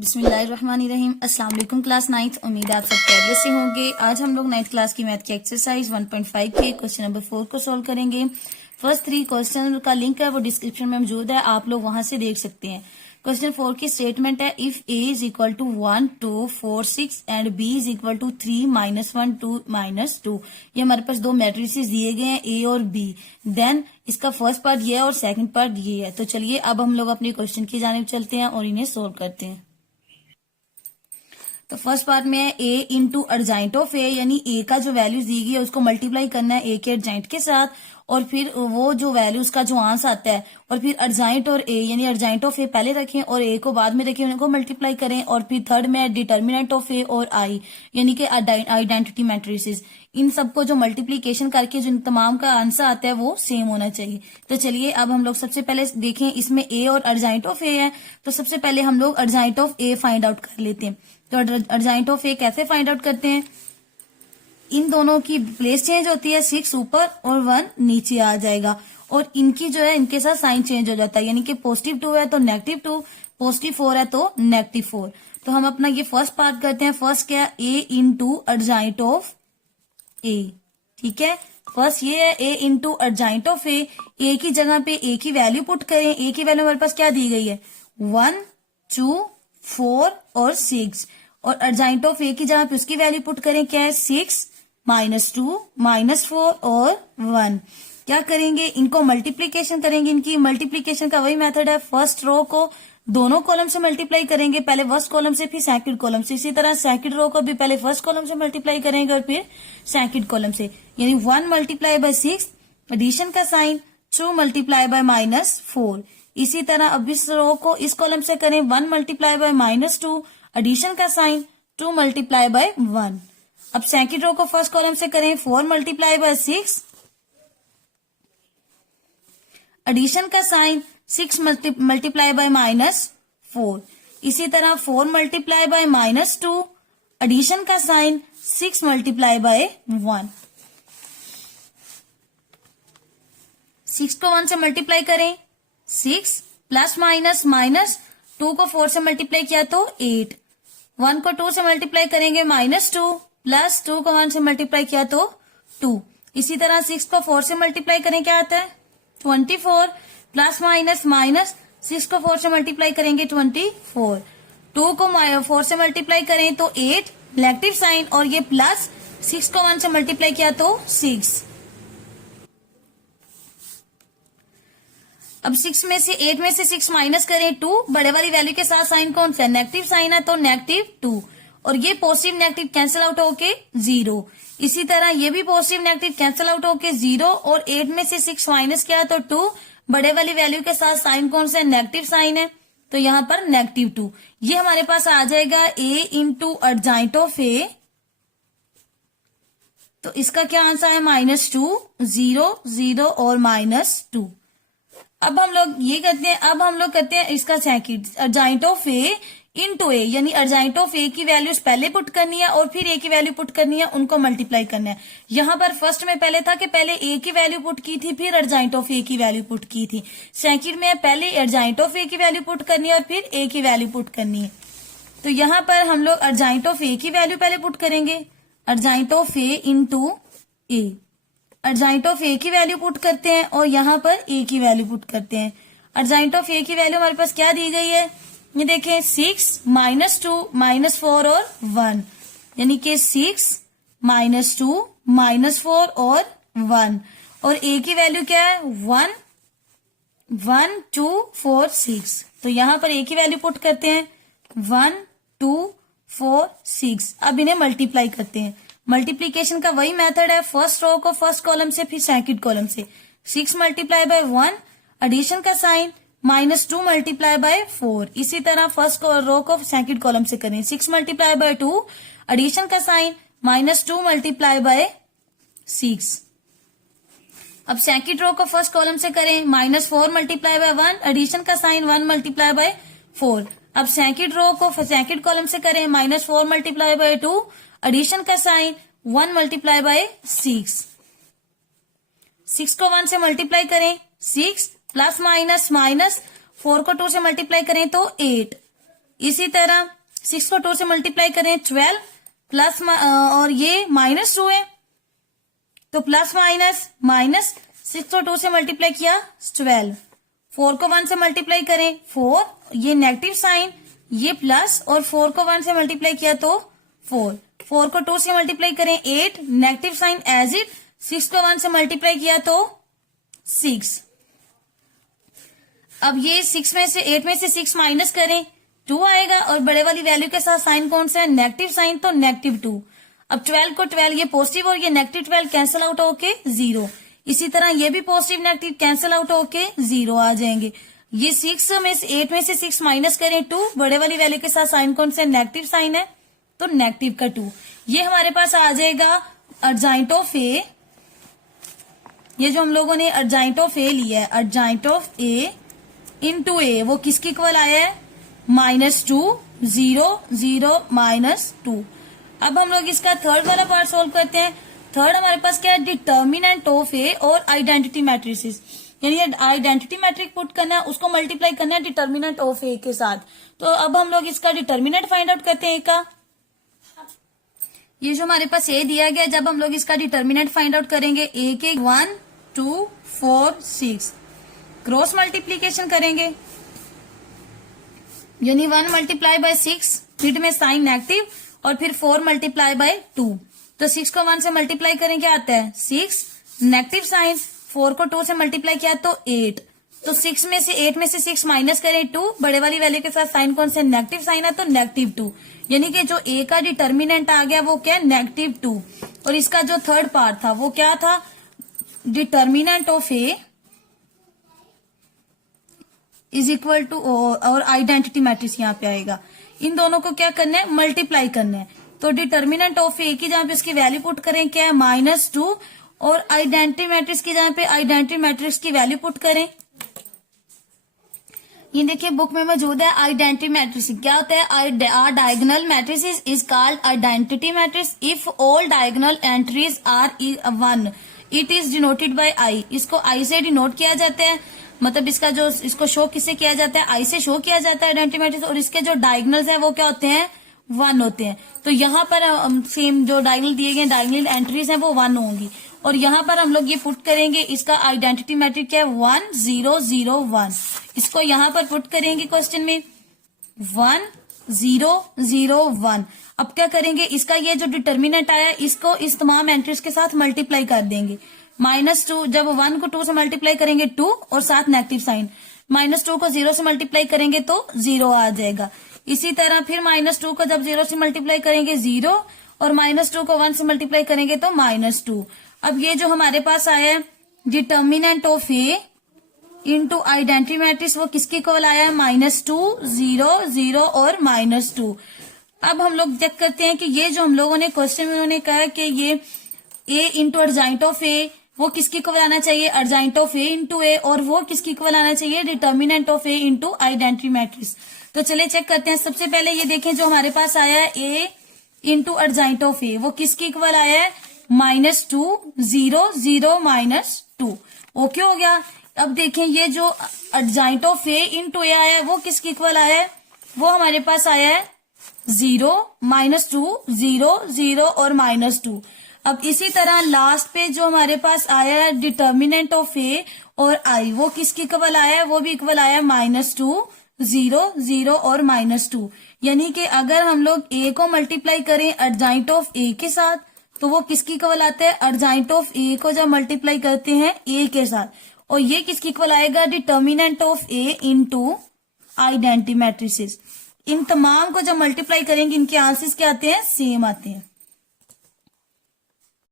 बिस्मिल्लाहिर्रहमानिर्रहीम। अस्सलाम वालेकुम क्लास 9th। उम्मीद है आप सब खैरियत से होंगे। आज हम लोग 9th क्लास की मैथ की एक्सरसाइज 1.5 के क्वेश्चन नंबर 4 को सोल्व करेंगे। फर्स्ट 3 क्वेश्चन का लिंक है वो डिस्क्रिप्शन में मौजूद है, आप लोग वहां से देख सकते हैं। क्वेश्चन 4 की स्टेटमेंट है if a is equal to 1 2 4 6 and b is equal to 3 -1 2 -2। ये हमारे पास दो मैट्रिसेस दिए गए हैं a और b। देन इसका फर्स्ट पार्ट ये है और सेकंड पार्ट ये है। तो चलिए अब हम लोग अपने क्वेश्चन की जानिब चलते हैं और इन्हें सोल्व करते हैं। तो फर्स्ट पार्ट में है a इंटू अर्जाइंट ऑफ ए, यानी a का जो वैल्यूज दी गई है उसको मल्टीप्लाई करना है a के अर्जाइंट के साथ, और फिर वो जो वैल्यूज का जो आंसर आता है और फिर अर्जाइंट और a यानी अर्जाइंट ऑफ a पहले रखें और a को बाद में रखें, उनको मल्टीप्लाई करें। और फिर थर्ड में डिटर्मिनेंट ऑफ a और i यानी कि आइडेंटिटी मैट्रिसेस, इन सबको जो मल्टीप्लीकेशन करके जो तमाम का आंसर आता है वो सेम होना चाहिए। तो चलिए अब हम लोग सबसे पहले देखें, इसमें a और अर्जाइंट ऑफ a है, तो सबसे पहले हम लोग अर्जाइंट ऑफ a फाइंड आउट कर लेते हैं। तो अर्जाइंट ऑफ ए कैसे फाइंड आउट करते हैं, इन दोनों की प्लेस चेंज होती है, 6 ऊपर और 1 नीचे आ जाएगा, और इनकी जो है इनके साथ साइन चेंज हो जाता है, यानी कि पॉजिटिव 2 है तो नेगेटिव 2, पॉजिटिव 4 है तो नेगेटिव 4। तो हम अपना ये फर्स्ट पार्ट करते हैं। फर्स्ट क्या है, ए इंटू अर्जाइंट ऑफ ए। ठीक है, फर्स्ट ये है ए इंटू अर्जाइंट ऑफ ए की जगह पे ए की वैल्यू पुट करें। ए की वैल्यू हमारे पास क्या दी गई है, 1 2 4 और 6, और अर्जाइंट ऑफ ए की जगह पे उसकी वैल्यू पुट करें, क्या है 6 -2 -4 और 1। क्या करेंगे, इनको मल्टीप्लीकेशन करेंगे। इनकी मल्टीप्लीकेशन का वही मेथड है, फर्स्ट रो को दोनों कॉलम से मल्टीप्लाई करेंगे, पहले फर्स्ट कॉलम से फिर सेकंड कॉलम से। इसी तरह सेकंड रो को भी पहले फर्स्ट कॉलम से मल्टीप्लाई करेंगे और फिर सेकंड कॉलम से, यानी 1 मल्टीप्लाई बाय 6, एडिशन का साइन 2 मल्टीप्लाई बाय -4। इसी तरह अब इस रो को इस कॉलम से करें, 1 मल्टीप्लाई बाय -2, एडिशन का साइन 2 मल्टीप्लाई बाय 1। अब सेकंड रो को फर्स्ट कॉलम से करें, 4 मल्टीप्लाई बाय 6, एडिशन का साइन 6 मल्टीप्लाई बाय -4। इसी तरह 4 मल्टीप्लाई बाय -2, एडिशन का साइन 6 मल्टीप्लाई बाय 1। 6 को 1 से मल्टीप्लाई करें, 6 प्लस माइनस माइनस 2 को 4 से मल्टीप्लाई किया तो 8, 1 को 2 से मल्टीप्लाई करेंगे -2, प्लस 2 को 1 से मल्टीप्लाई किया तो 2। इसी तरह 6 को 4 से मल्टीप्लाई करें, क्या आता है 24, प्लस माइनस माइनस 6 को 4 से मल्टीप्लाई करेंगे 24, 2 को 4 से मल्टीप्लाई करें तो 8, नेगेटिव साइन, और ये प्लस 6 को 1 से मल्टीप्लाई किया तो 6। अब 6 में से 8 में से 6 माइनस करें 2, बड़े वाली वैल्यू के साथ साइन कौन सा है, नेगेटिव साइन है तो -2, और ये पॉजिटिव नेगेटिव कैंसिल आउट होके 0। इसी तरह ये भी पॉजिटिव नेगेटिव कैंसिल आउट होके 0, और 8 में से 6 माइनस किया तो 2, बड़े वाली वैल्यू के साथ साइन कौन सा है, नेगेटिव साइन है, तो यहां पर -2। ये हमारे पास आ जाएगा a इंटू अर्जाइंट ऑफ ए, तो इसका क्या आंसर है -2 0 0 और -2। अब हम लोग ये करते हैं, अब हम लोग करते हैं इसका सेकंड, अर्जाइंट ऑफ ए इंटू ए, यानी अर्जाइंट ऑफ ए की वैल्यूज पहले पुट करनी है और फिर ए की वैल्यू पुट करनी है, उनको मल्टीप्लाई करना है। यहां पर फर्स्ट में पहले था कि पहले ए की वैल्यू पुट की थी फिर अर्जाइंट ऑफ ए की वैल्यू पुट की थी। सेकंड में पहले अर्जाइंट ऑफ ए की वैल्यू पुट करनी है और फिर ए की वैल्यू पुट करनी है। तो यहां पर हम लोग अर्जाइंट ऑफ ए की वैल्यू पहले पुट करेंगे, adjoint of A into A, adjoint of A की वैल्यू पुट करते हैं और यहां पर ए की वैल्यू पुट करते हैं। अर्जाइंट ऑफ ए की वैल्यू हमारे पास क्या दी गई है, ये देखें 6 -2 -4 और 1, यानी कि 6 -2 -4 और 1, और ए की वैल्यू क्या है 1 1 2 4 6। तो यहां पर ए की वैल्यू पुट करते हैं 1 2 4 6। अब इन्हें मल्टीप्लाई करते हैं। मल्टीप्लीकेशन का वही मेथड है, फर्स्ट रो को फर्स्ट कॉलम से फिर सेकंड कॉलम से, 6 मल्टीप्लाई बाय 1, एडिशन का साइन -2 मल्टीप्लाई बाय 4। इसी तरह फर्स्ट रो को सेकंड कॉलम से करें, 6 मल्टीप्लाई बाय 2, एडिशन का साइन -2 मल्टीप्लाई बाय 6। अब सेकंड रो को फर्स्ट कॉलम से करें, -4 मल्टीप्लाई बाय 1, एडिशन का साइन 1 मल्टीप्लाई बाय 4। अब सेकंड रो को सेकंड कॉलम से करें, -4 मल्टीप्लाई बाय 2, एडिशन का साइन 1 मल्टीप्लाई बाय 6। 6 को 1 से मल्टीप्लाई करें, 6 प्लस माइनस माइनस 4 को 2 से मल्टीप्लाई करें तो 8, इसी तरह 6 को 2 से मल्टीप्लाई करें 12 प्लस और ये -2 है तो प्लस माइनस 6 को 2 से मल्टीप्लाई किया 12, 4 को 1 से मल्टीप्लाई करें 4, ये नेगेटिव साइन, ये प्लस, और 4 को 1 से मल्टीप्लाई किया तो 4, 4 को 2 से मल्टीप्लाई करें 8, नेगेटिव साइन एज इट, 6 को 1 से मल्टीप्लाई किया तो 6। अब ये 8 में से 6 माइनस करें 2 आएगा, और बड़े वाली वैल्यू के साथ साइन कौन सा है, नेगेटिव साइन, तो -2। अब 12 को 12 ये पॉजिटिव और ये नेगेटिव 12 कैंसिल आउट होके 0। इसी तरह ये भी पॉजिटिव नेगेटिव कैंसिल आउट होके 0 आ जाएंगे। ये 8 में से 6 माइनस करें 2, बड़े वाली वैल्यू के साथ साइन कौन सा, नेगेटिव साइन है तो नेगेटिव का 2। ये हमारे पास आ जाएगा अर्जाइंट ऑफ ए। ये जो हम लोगों ने अर्जाइंट ऑफ ए लिया है, अर्जाइंट ऑफ ए इंटू ए, वो किसके इक्वल आया है, -2, 0, 0, -2। अब हम लोग इसका थर्ड वाला पार्ट सोल्व करते हैं। थर्ड हमारे पास क्या है, डिटर्मिनेंट ऑफ ए और आइडेंटिटी मैट्रिसेस, यानी आइडेंटिटी मैट्रिक पुट करना है, उसको मल्टीप्लाई करना है डिटर्मिनेंट ऑफ ए के साथ। तो अब हम लोग इसका डिटर्मिनेंट फाइंड आउट करते हैं ए का। ये जो हमारे पास ए दिया गया, जब हम लोग इसका डिटर्मिनेंट फाइंड आउट करेंगे, ए के 1, 2, 4, 6 क्रॉस मल्टीप्लीकेशन करेंगे, यानी 1 मल्टीप्लाई बाय 6, मिड में साइन नेगेटिव, और फिर 4 मल्टीप्लाई बाय 2, तो 6 को 1 से मल्टीप्लाई करें क्या आता है 6, नेगेटिव साइन, 4 को 2 से मल्टीप्लाई किया तो 8, तो 8 में से 6 माइनस करें 2, बड़े वाली वैल्यू के साथ साइन कौन से, नेगेटिव साइन है तो -2, यानी कि जो ए का डिटर्मिनेंट आ गया वो क्या है, -2। और इसका जो थर्ड पार्ट था वो क्या था, determinant of A is equal to, और आइडेंटिटी मैट्रिक्स यहाँ पे आएगा। इन दोनों को क्या करना है, मल्टीप्लाई करना है। तो डिटर्मिनेंट ऑफ ए की जहां पे इसकी वैल्यू पुट करें क्या है, -2, और आइडेंटिटी मैट्रिक्स की जहां पे आइडेंटिटी मैट्रिक्स की वैल्यू पुट करें, ये देखिए बुक में मौजूद है आइडेंटिटी मैट्रिक्स। क्या होता है, diagonal matrix is called identity matrix if all diagonal entries are 1, it is denoted by I. इसको आई से डिनोट किया जाता है, मतलब इसका जो इसको शो किससे किया जाता है, आई से शो किया जाता है आइडेंटिटी मैट्रिक्स, और इसके जो डायगोनल्स है वो क्या होते हैं, 1 होते हैं। तो यहाँ पर सेम जो डायगोनल दिए गए डायगोनल एंट्रीज हैं वो 1 होंगी, और यहाँ पर हम लोग ये पुट करेंगे, इसका आइडेंटिटी मैट्रिक क्या है, 1, 0, 0, 1। इसको यहाँ पर पुट करेंगे क्वेश्चन में 1, 0, 0, 1। अब क्या करेंगे, इसका ये जो डिटर्मिनेंट आया इसको इस तमाम एंट्रीज के साथ मल्टीप्लाई कर देंगे। -2, जब 1 को 2 से मल्टीप्लाई करेंगे 2, और साथ नेगेटिव साइन, -2 को 0 से मल्टीप्लाई करेंगे तो 0 आ जाएगा। इसी तरह फिर -2 को जब 0 से मल्टीप्लाई करेंगे 0, और -2 को 1 से मल्टीप्लाई करेंगे तो -2। अब ये जो हमारे पास आया है determinant of A into identity matrix, वो किसके इक्वल आया है, -2, 0, 0 और -2। अब हम लोग चेक करते हैं कि ये जो हम लोगों ने क्वेश्चन में उन्होंने कहा कि ये ए इंटू अर्जाइंट ऑफ ए, वो किसके इक्वल आना चाहिए, अर्जाइंट ऑफ ए इंटू ए, और वो किसके इक्वल आना चाहिए, determinant of A into identity matrix. तो चलिए चेक करते हैं। सबसे पहले ये देखें जो हमारे पास आया है ए इंटू अर्जाइंट ऑफ ए, वो किसके इक्वल आया है, -2, 0, 0, -2। ओके हो गया। अब देखें ये जो अर्जाइंट ऑफ ए इंटू ए आया है वो किसके इक्वल आया है, वो हमारे पास आया है 0, -2, 0, 0 और -2। अब इसी तरह लास्ट पे जो हमारे पास आया है डिटर्मिनेंट ऑफ ए और आई, वो किसके इक्वल आया है, वो भी इक्वल आया है -2, 0, 0 और -2। यानी कि अगर हम लोग ए को मल्टीप्लाई करें अर्जाइंट ऑफ ए के साथ तो वो किसकी इक्वल आता है, अर्जाइंट ऑफ ए को जब मल्टीप्लाई करते हैं ए के साथ, और ये किसकी इक्वल आएगा, determinant of A into identity matrices. इन तमाम को जब मल्टीप्लाई करेंगे इनके आंसर्स क्या आते हैं, सेम आते हैं।